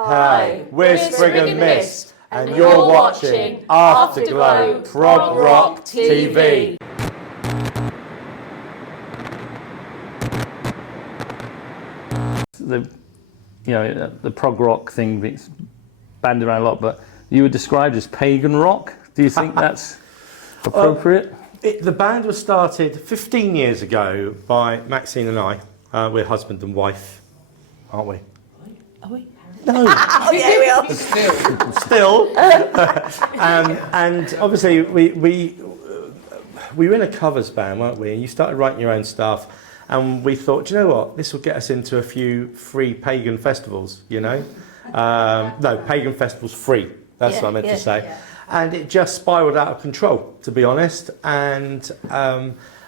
Hi, we're Spriggan Mist, and you're watching Afterglow Prog Rock TV. The prog rock thing gets banded around a lot, but you were described as pagan rock. Do you think that's appropriate? The band was started 15 years ago by Maxine and I. We're husband and wife, aren't we? Are we? No. Oh, yeah, we are. Still. And obviously we were in a covers band, weren't we? And you started writing your own stuff. And we thought, do you know what? This will get us into a few free pagan festivals, you know? No, pagan festivals free. That's what I meant to say. Yeah. And it just spiraled out of control, to be honest. And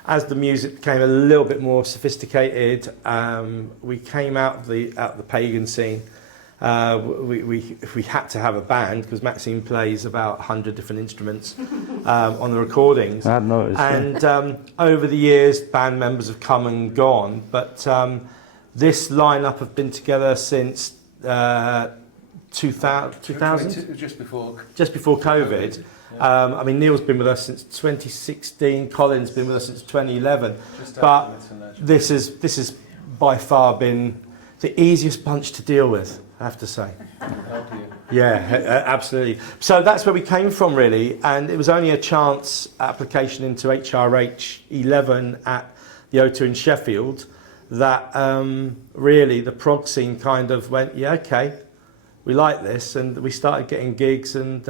as the music became a little bit more sophisticated, we came out of the pagan scene. We had to have a band because Maxine plays about 100 different instruments on the recordings. I had noticed. And over the years, band members have come and gone, but this lineup have been together since 2000. Just before COVID. I mean, Neil's been with us since 2016. Colin's been with us since 2011. But this is by far been the easiest bunch to deal with, I have to say. Yeah, absolutely. So that's where we came from, really, and it was only a chance application into HRH 11 at the O2 in Sheffield that really the prog scene kind of went, yeah, okay, we like this, and we started getting gigs, and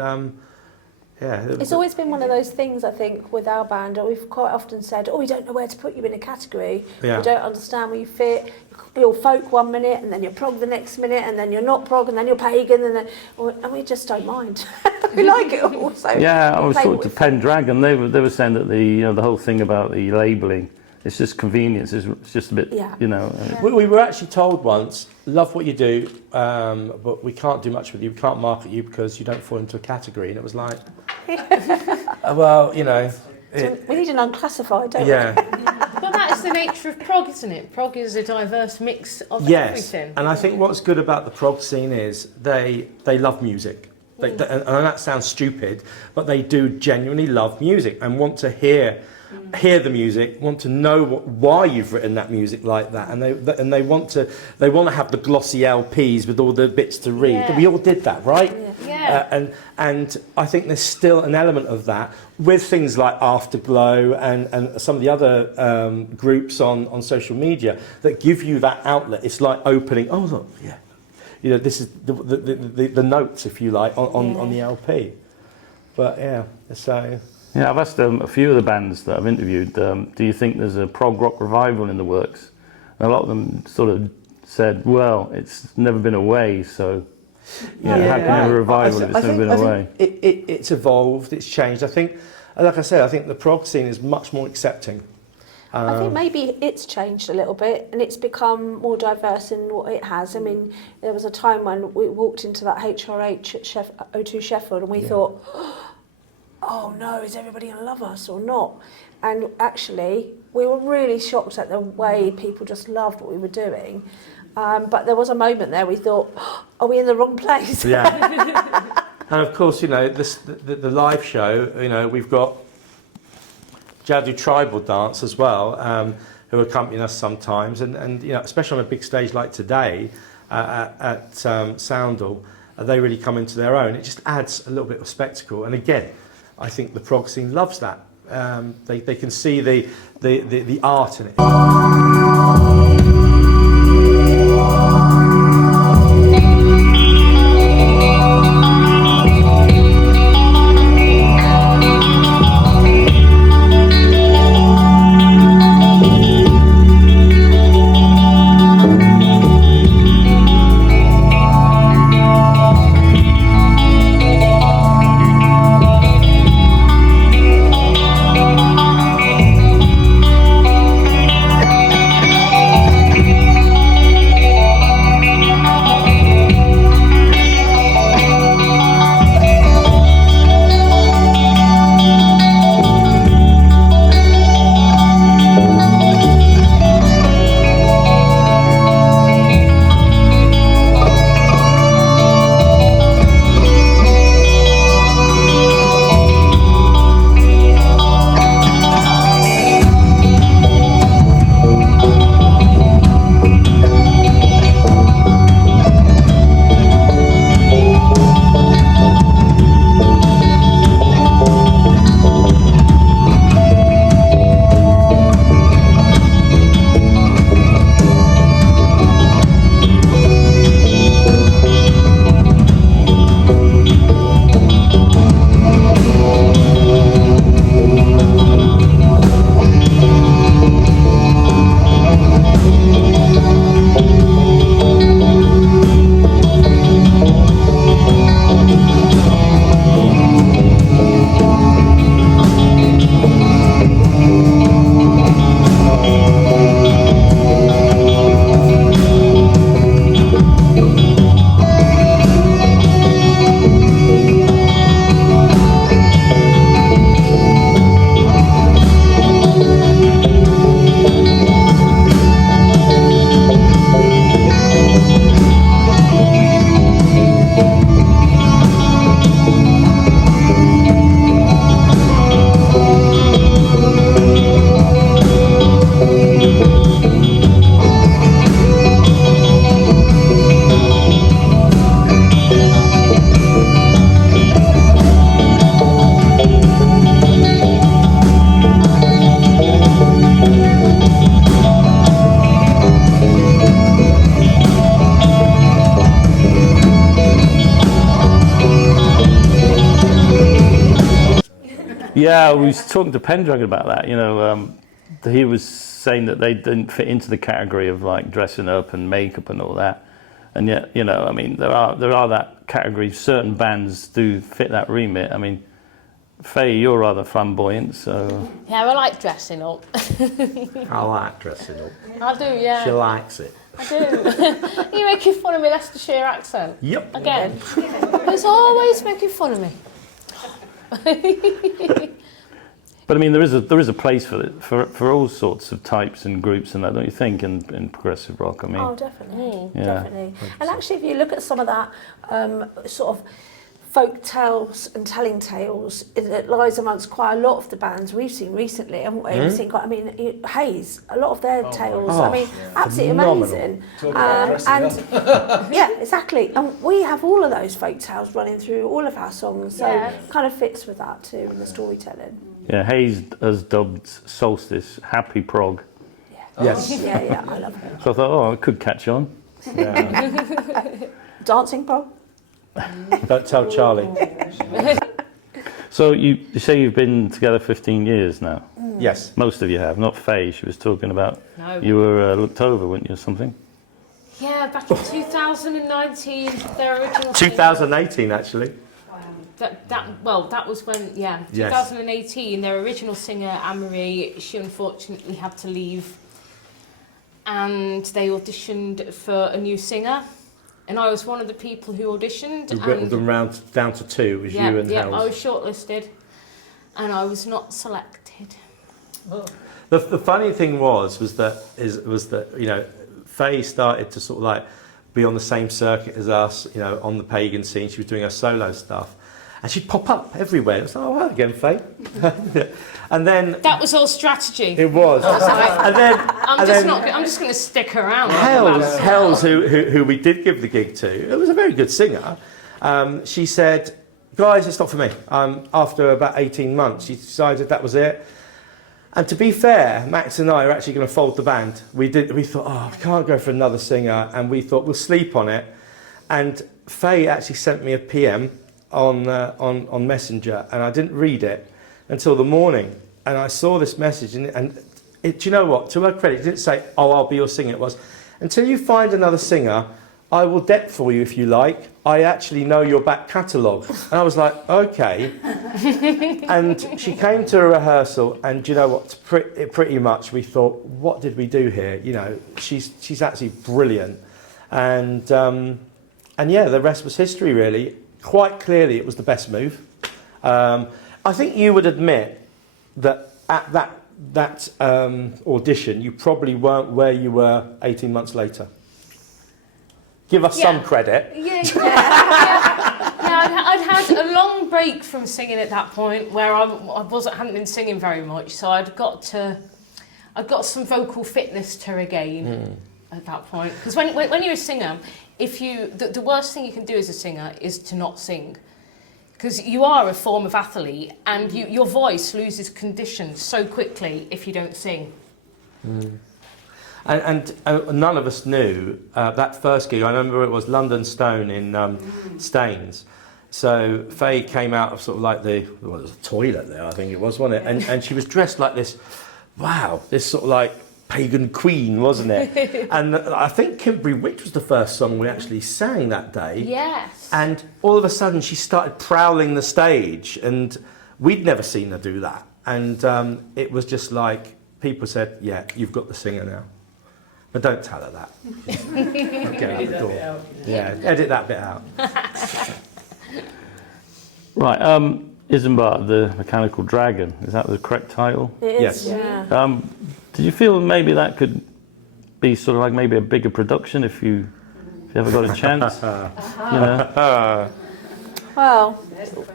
yeah. It's always been one of those things, I think, with our band. We've quite often said, we don't know where to put you in a category. Yeah. We don't understand where you fit. You're folk one minute, and then you're prog the next minute, and then you're not prog, and then you're pagan, and we just don't mind. We like it all. So yeah, I was talking to Pendragon. They were saying that the whole thing about the labelling, it's just convenience. It's just a bit, Yeah. We were actually told once, love what you do, but we can't do much with you. We can't market you because you don't fall into a category. And it was like, well, So we need an unclassified, don't we? Yeah. Well, that is the nature of prog, isn't it? Prog is a diverse mix of everything. And I think what's good about the prog scene is they love music. And that sounds stupid, but they do genuinely love music and want to hear the music, want to know why you've written that music like that, and they want to have the glossy LPs with all the bits to read. Yeah. We all did that, right? Yeah. And I think there's still an element of that with things like Afterglow and some of the other groups on social media that give you that outlet. It's like opening. Oh look, yeah. This is the notes, if you like, on the LP. But yeah, so. Yeah, I've asked a few of the bands that I've interviewed, do you think there's a prog rock revival in the works? And a lot of them sort of said, well, it's never been away, so how can you have a revival if it's never been away? It's evolved, it's changed. I think, like I said, I think the prog scene is much more accepting. I think maybe it's changed a little bit and it's become more diverse than what it has. I mean, there was a time when we walked into that HRH at O2 Sheffield and we thought, oh no, is everybody going to love us or not? And actually, we were really shocked at the way people just loved what we were doing. But there was a moment there we thought, are we in the wrong place? Yeah. And of course, the live show, we've got Jadu Tribal Dance as well, who accompany us sometimes. And especially on a big stage like today at Soundle, they really come into their own. It just adds a little bit of spectacle. And again, I think the prog scene loves that. They can see the art in it. Yeah, we was talking to Pendragon about that. You know, he was saying that they didn't fit into the category of like dressing up and makeup and all that. And yet, you know, I mean, there are that category. Certain bands do fit that remit. I mean, Faye, you're rather flamboyant, so... Yeah, I like dressing up. I like dressing up. I do, yeah. She likes it. I do. You're making fun of my Leicestershire accent. Yep. Again. Who's always making fun of me? But I mean, there is a place for it, for all sorts of types and groups and that, don't you think, in progressive rock? I mean, Oh, definitely, Yeah. definitely. And actually, if you look at some of that sort of folk tales and telling tales, it lies amongst quite a lot of the bands we've seen recently. And we've seen quite, I mean, Hayes, a lot of their tales, I mean, absolutely phenomenal. amazing. Talk about dressing Yeah, exactly. And we have all of those folk tales running through all of our songs, so Yeah. it kind of fits with that too in the storytelling. yeah, Hayes has dubbed Solstice Happy Prog. Yes. Yeah, I love it. So I thought, oh, it could catch on. Yeah. Dancing Prog? Don't tell Charlie. So you say you've been together 15 years now? Yes. Most of you have, not Faye. She was talking about No. you were looked over, weren't you, or something? Yeah, back in 2019, their original... 2018, actually. That was when, yeah, Yes. 2018, their original singer, Anne-Marie, she unfortunately had to leave. And they auditioned for a new singer. And I was one of the people who auditioned. We whittled them round down to two. It was you and I Hells. was shortlisted. And I was not selected. The funny thing was that you know, Faye started to sort of like be on the same circuit as us, you know, on the Pagan scene. She was doing her solo stuff, and she'd pop up everywhere. It was like, oh, hi again, Faye. And then That was all strategy. it was, and then I'm just going to stick around. Hells, who we did give the gig to, it was a very good singer. She said, guys, it's not for me. After about 18 months, she decided that was it. And to be fair, Max and I are actually going to fold the band. We thought, oh, we can't go for another singer. And we thought, we'll sleep on it. And Faye actually sent me a PM on Messenger, and I didn't read it until the morning. And I saw this message, and do you know what? To her credit, it didn't say, oh, I'll be your singer. It was, until you find another singer, I will dep for you if you like. I actually know your back catalogue. And I was like, okay. And she came to a rehearsal, and do you know what? Pretty much we thought, what did we do here? You know, she's actually brilliant. And yeah, the rest was history, really. Quite clearly, it was the best move. I think you would admit that at that audition, you probably weren't where you were 18 months later. Give us some credit. I'd had a long break from singing at that point, where I hadn't been singing very much, so I'd got some vocal fitness to regain at that point. Because when you're a singer, the worst thing you can do as a singer is to not sing. Because you are a form of athlete, and your voice loses condition so quickly if you don't sing. And none of us knew that first gig. I remember it was London Stone in Staines. So Faye came out of sort of like there was a toilet there, I think it was, wasn't it? And she was dressed like this, this sort of like pagan queen, wasn't it? And I think Kimberly Witch was the first song we actually sang that day. Yes. And all of a sudden she started prowling the stage, and we'd never seen her do that. And it was just like, people said, yeah, you've got the singer now. But don't tell her that. Get out the door. Yeah, edit that bit out. Right, Isambard, the Mechanical Dragon, is that the correct title? It Yes. is, yeah. Did you feel maybe that could be sort of like maybe a bigger production if you ever got a chance? You know? Well,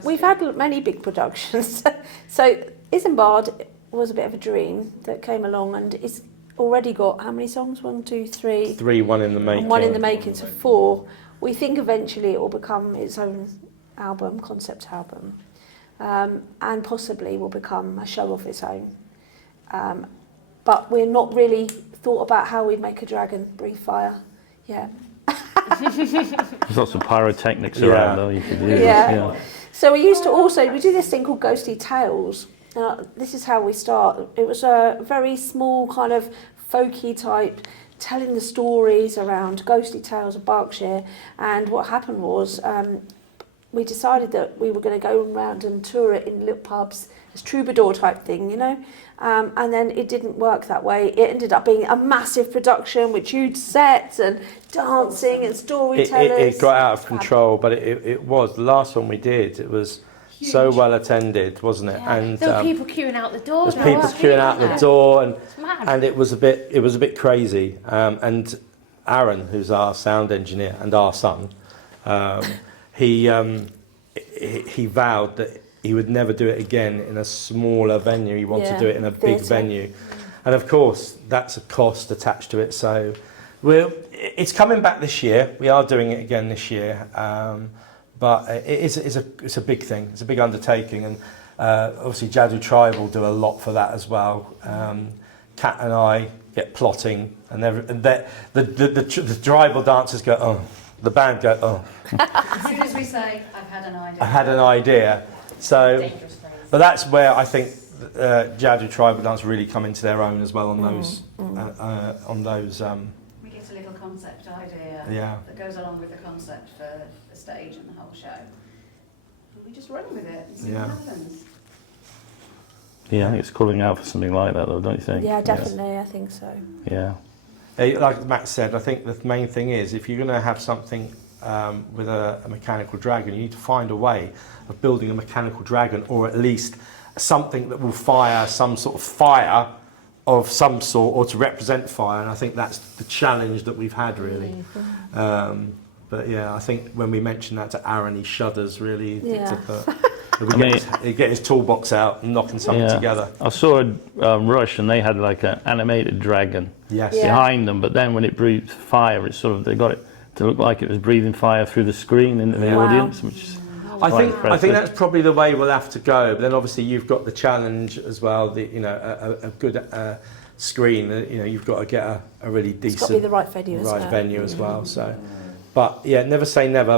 we've had many big productions. So Isambard was a bit of a dream that came along, and it's already got how many songs? 1, 2, 3. 3, 1 in the making. And 1 in the making, so 4. We think eventually it will become its own album, concept album, and possibly will become a show of its own. But we're not really thought about how we'd make a dragon breathe fire. Yeah. There's lots of pyrotechnics around though you could use. Yeah. So we used to we do this thing called Ghostly Tales, this is how we start. It was a very small kind of folky type, telling the stories around ghostly tales of Berkshire. And what happened was we decided that we were going to go around and tour it in little pubs, this troubadour type thing, you know. And then it didn't work that way. It ended up being a massive production with huge sets and dancing and storytellers. It got out of control, but it was the last one we did. It was huge. So well attended, wasn't it? Yeah. And there were people queuing out the door. There's people queuing out the door, and it was a bit crazy. And Aaron, who's our sound engineer and our son, he vowed that he would never do it again in a smaller venue. He wanted to do it in a big venue. And of course, that's a cost attached to it. So it's coming back this year. We are doing it again this year. But it's a big thing. It's a big undertaking. And obviously Jadu Tribe will do a lot for that as well. Kat and I get plotting. And the tribal dancers go, oh. The band go, oh. As soon as we say, I've had an idea. I had an idea. So, but that's where I think Jadu Tribal Dance really come into their own as well on those. We get a little concept idea that goes along with the concept for the stage and the whole show. And we just run with it and see what happens. Yeah, I think it's calling out for something like that, though, don't you think? Yeah, definitely. Yes. I think so. Yeah. Like Matt said, I think the main thing is if you're going to have something with a mechanical dragon, you need to find a way of building a mechanical dragon, or at least something that will fire some sort of fire of some sort, or to represent fire. And I think that's the challenge that we've had, really. But yeah, I think when we mentioned that to Aaron, he shudders, really. He'd get his toolbox out and knocking something together. I saw Rush, and they had like an animated dragon behind them, but then when it breathed fire, they got it to look like it was breathing fire through the screen into the audience, which is I think that's probably the way we'll have to go. But then obviously you've got the challenge as well. A good screen. You've got to get a really decent. It's got to be the right venue as well. So, but yeah, never say never.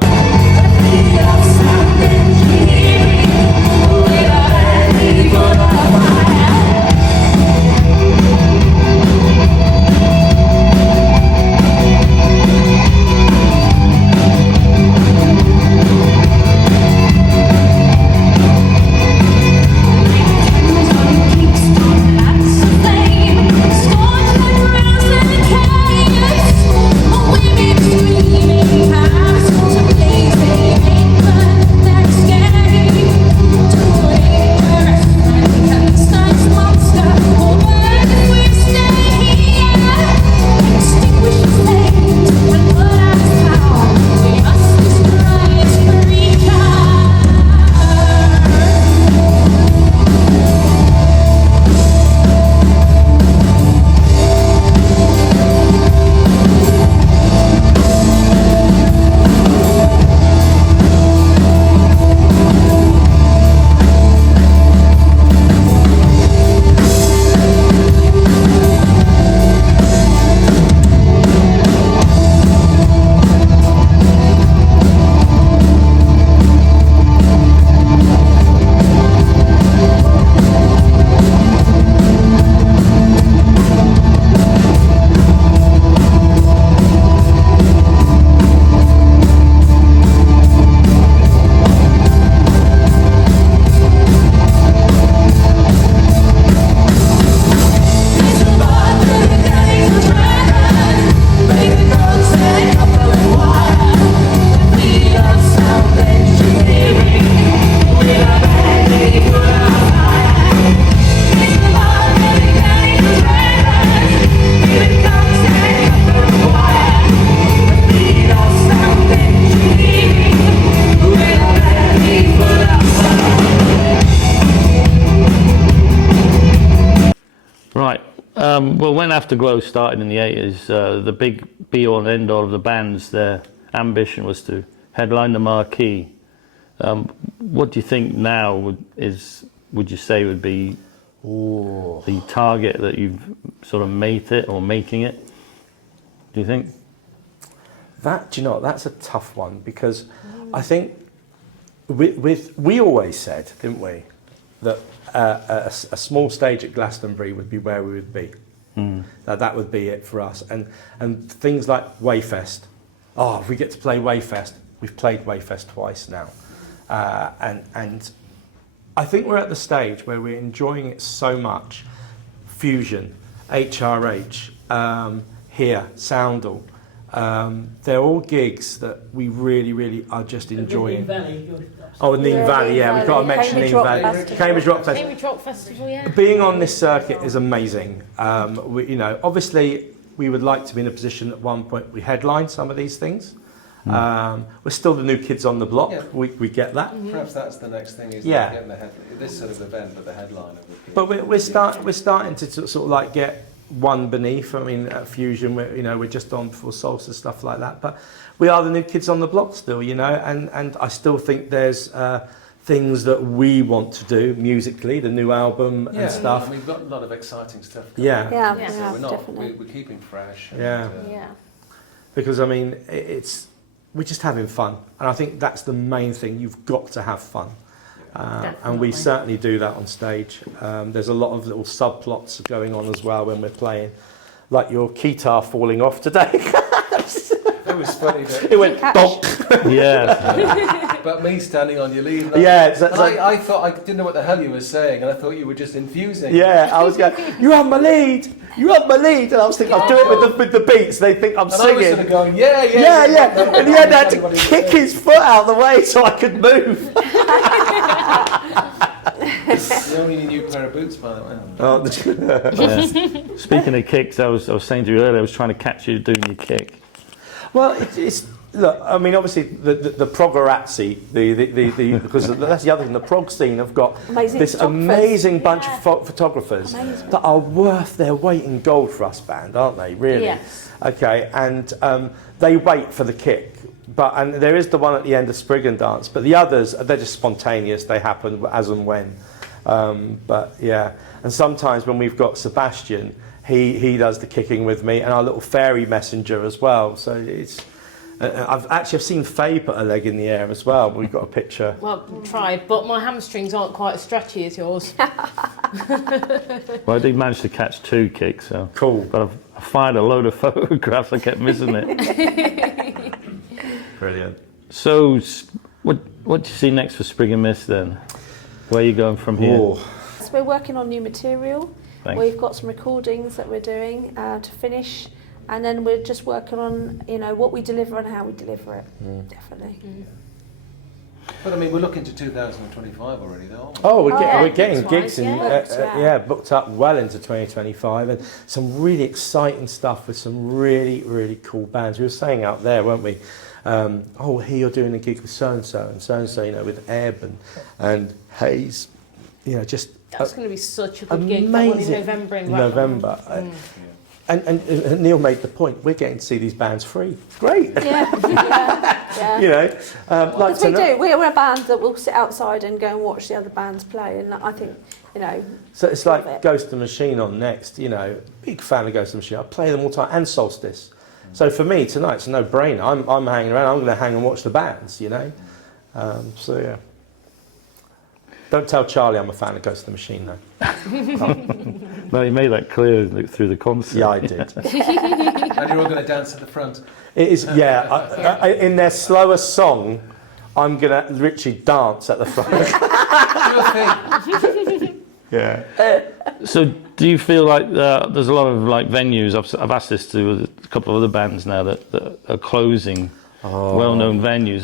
Well, when Afterglow started in the 80s, the big be-all and end-all of the bands, their ambition was to headline the marquee. What do you think now would you say would be the target that you've sort of made it or making it? Do you think? That's a tough one, because I think we always said, didn't we, that a small stage at Glastonbury would be where we would be. That would be it for us. And things like Wayfest. Oh, if we get to play Wayfest, we've played Wayfest twice now. And I think we're at the stage where we're enjoying it so much. Fusion, HRH, here, Soundle. They're all gigs that we really, really are just enjoying. Oh, Nene Valley, yeah, we've got to mention Nene Valley. Cambridge Rock Festival. Cambridge Rock Festival, yeah. Being on this circuit is amazing. Obviously, we would like to be in a position at one point we headline some of these things. We're still the new kids on the block. Yeah. We get that. Perhaps that's the next thing, is yeah. Getting this sort of event, but the headline of the. But we're starting to sort of like get one beneath. I mean, at Fusion, we're just on for Solstice, stuff like that. But we are the new kids on the block still, and I still think there's things that we want to do musically, the new album and stuff. And we've got a lot of exciting stuff. Definitely. We're keeping fresh. Because I mean, we're just having fun, and I think that's the main thing. You've got to have fun. And we certainly do that on stage. There's a lot of little subplots going on as well when we're playing, like your guitar falling off today. It was funny. It went bonk. Yeah. But me standing on your lead. Yeah. I thought I didn't know what the hell you were saying, and I thought you were just infusing. Yeah, I was going, you're on my lead. You're on my lead. And I was thinking, I'll do it with the beats. They think I'm singing. I was sort of going, yeah. And he had to kick his foot out of the way so I could move. You only need a new pair of boots, by the way. Speaking of kicks, I was saying to you earlier, I was trying to catch you doing your kick. Well, it's look. I mean, obviously the Progorazzi, because that's the other thing. The prog scene have got this amazing bunch of photographers that are worth their weight in gold for us band, aren't they? Really? Yes. Okay, and they wait for the kick. And there is the one at the end of Spriggan Dance, but the others, they're just spontaneous. They happen as and when. But yeah, and sometimes when we've got Sebastian, he does the kicking with me, and our little fairy messenger as well. So it's. I've seen Faye put a leg in the air as well. We've got a picture. Well, tried, but my hamstrings aren't quite as stretchy as yours. Well, I did manage to catch 2 kicks, so cool. But I fired a load of photographs. I kept missing it. Brilliant. So, what do you see next for Spriggan Mist then? Where are you going from here? So we're working on new material. Thanks. We've got some recordings that we're doing to finish, and then we're just working on what we deliver and how we deliver it. Definitely. But I mean, we're looking to 2025 already, though. Oh, we're getting gigs booked up well into 2025, and some really exciting stuff with some really, really cool bands. We were saying out there, weren't we? Here you're doing a gig with so-and-so and so-and-so, with Ebb and Hayes. Just... That's going to be such a good gig, that one in November. And Neil made the point, we're getting to see these bands free. Great. Yeah. Because we do. We're a band that will sit outside and go and watch the other bands play, and I think, So it's like Ghost and Machine on next, big fan of Ghost and Machine. I play them all the time, and Solstice. So for me, tonight, it's a no-brainer. I'm hanging around, I'm going to hang and watch the bands, So yeah. Don't tell Charlie I'm a fan of Ghost of the Machine, though. No, you made that clear through the concert. Yeah, I did. And you're all going to dance at the front. It is, in their slowest song, I'm going to literally dance at the front. Yeah. So do you feel like there's a lot of venues, I've asked this to a couple of other bands now that are closing well-known venues.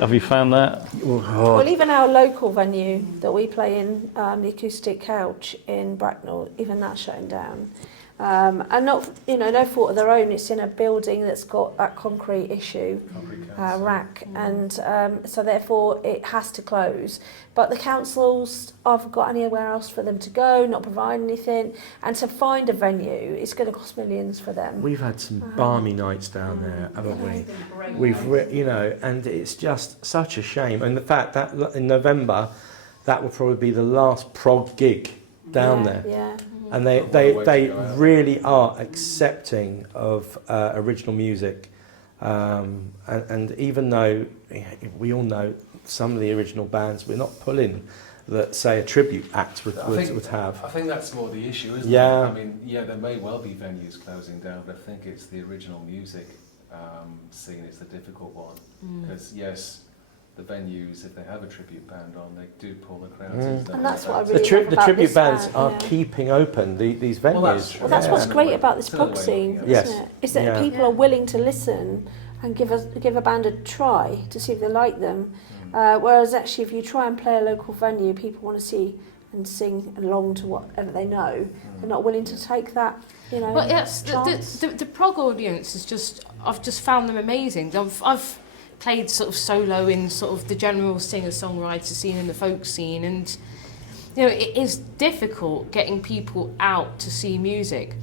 Have you found that? Well, even our local venue that we play in, the Acoustic Couch in Bracknell, even that's shutting down. And not, no fault of their own. It's in a building that's got that concrete issue, rack, and so therefore it has to close. But the councils haven't got anywhere else for them to go, not provide anything, and to find a venue, it's going to cost millions for them. We've had some balmy nights down there, haven't we? And it's just such a shame. And the fact that in November, that will probably be the last prog gig down there. Yeah. And they really are accepting of original music. And even though we all know some of the original bands, we're not pulling that say a tribute act would I have. I think that's more the issue, isn't Yeah. it? I mean, yeah, there may well be venues closing down, but I think it's the original music scene is the difficult one. Because yes, the venues, if they have a tribute band on, they do pull the crowds into them. And that's what I The, really love the about tribute this bands band, are yeah. keeping open these venues. Well, that's true. Well, that's Yeah, what's in a great way. about this It's another prog way of scene, looking at Yes. isn't it? Is that Yeah. people are willing to listen and give a band a try to see if they like them. Whereas actually, if you try and play a local venue, people want to see and sing along to whatever they know. They're not willing to take that, you know. Well, yes, chance. the prog audience is just, I've just found them amazing. I've played sort of solo in sort of the general singer-songwriter scene and the folk scene, and you know, it is difficult getting people out to see music.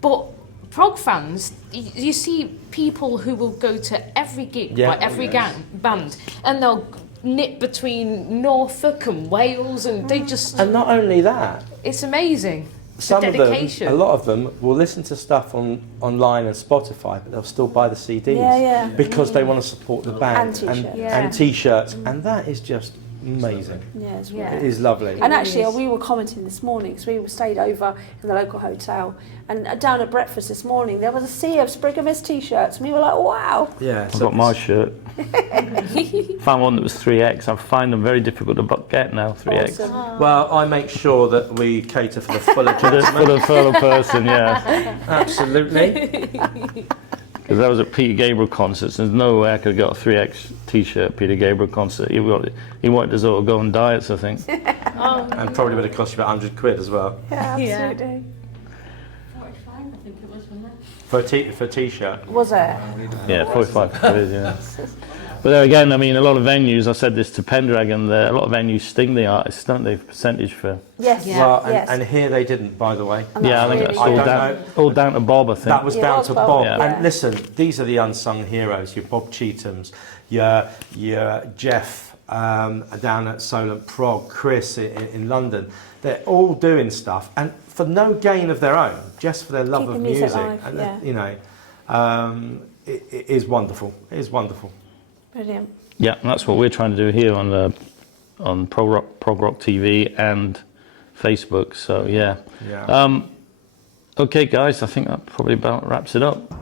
But prog fans, you see people who will go to every gig by every band, and they'll nip between Norfolk and Wales, and they just, And not only that, it's amazing. some of them, dedication. a lot of them will listen to stuff online and Spotify, but they'll still buy the CDs Yeah. because they want to support the band And t-shirts. and t-shirts, and that is just amazing. Yeah, it's Yeah. It is lovely. And actually, we were commenting this morning because we stayed over in the local hotel, and down at breakfast this morning there was a sea of Spriggan Mist t-shirts, and we were like, "Wow!" Yeah, I've got my shirt. Found one that was 3X. I find them very difficult to get now, 3X. Awesome. Well, I make sure that we cater for the fuller For gentleman. the fellow person, yeah. Absolutely. Because I was at Peter Gabriel concerts, there's no way I could have got a 3X t-shirt at Peter Gabriel concert. He wanted to sort of go on diets, I think. And probably would have cost you about £100 as well Yeah, Yeah. absolutely. 45, I think it was, wasn't it? for a t-shirt. Was it? Yeah, 45 quid, yeah. But there again, I mean, a lot of venues, I said this to Pendragon, a lot of venues sting the artists, don't they, percentage for... Yes. Yeah. Well, Yes. and here they didn't, by the way. And Yeah, I that's think really that's I all don't down, know. all down to Bob, I think. That was Yeah, down it was to Bob, Bob. yeah. And listen, these are the unsung heroes. Your Bob Cheethams, your Jeff down at Soundle Prog, Chris in London. They're all doing stuff, and for no gain of their own, just for their love Keeping of music music. alive, And yeah. you know, it is wonderful. It is wonderful. Brilliant. Yeah, and that's what we're trying to do here on Prog Rock TV and Facebook, so yeah. Yeah. Okay guys, I think that probably about wraps it up.